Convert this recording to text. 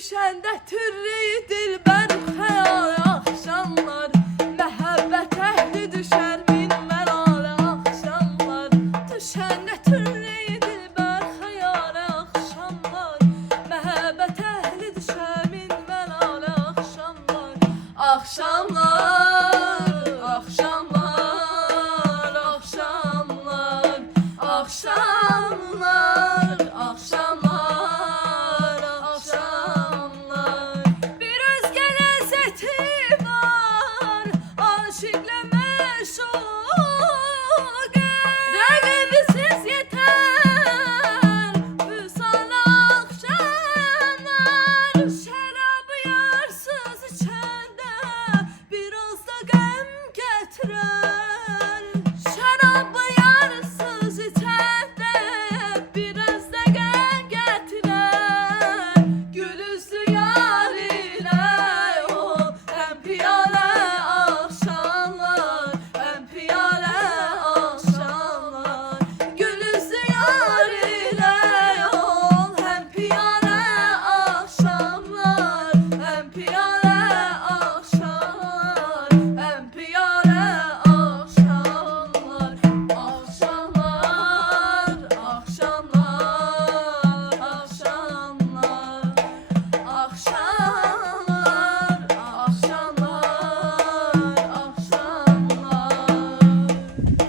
düşəndə türreyi dilbər xəyal axşamlar, məhəbbət əhli düşər min məlalə axşamlar. Düşəndə türreyi dilbər xəyal axşamlar, məhəbbət əhli düşər min məlalə axşamlar. Axşamlar